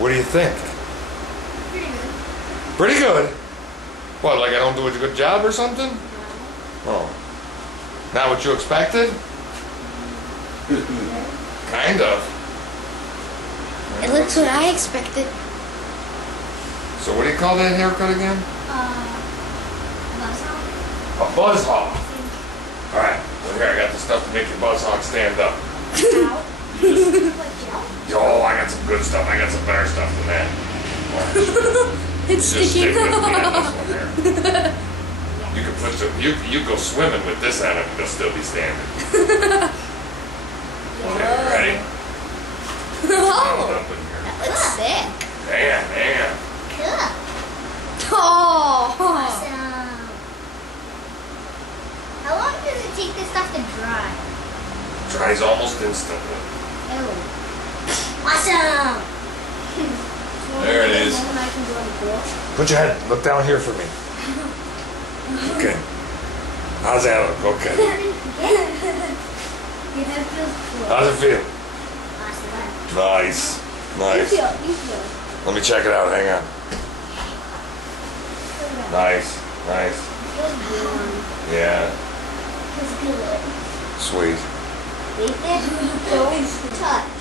What do you think? Pretty good. Pretty good. What, like I don't do a good job or something? Oh. Not what you expected? Kind of. It looks what I expected. So what do you call that haircut again? Buzzhawk. A buzz hawk. Alright, well here I got the stuff to make your buzz hawk stand up. Oh, I got some good stuff. I got some better stuff than that. It's Just stick sticking. with me on this one here. You can put some, you go swimming with this on it and they'll still be standing. Okay, you ready? Oh, Up in here. that looks sick. Damn. Cool. Oh. Awesome. How long does it take this stuff to dry? Dries almost instantly. Oh. Awesome. There it is. Then I can go in the pool. Put your head, look down here for me. Okay. How's that look? Okay. Your head feels cool. How's it feel? Awesome. Nice. You feel. Let me check it out. Hang on. Nice. Feels good. Yeah. Feels good. Sweet. Don't touch.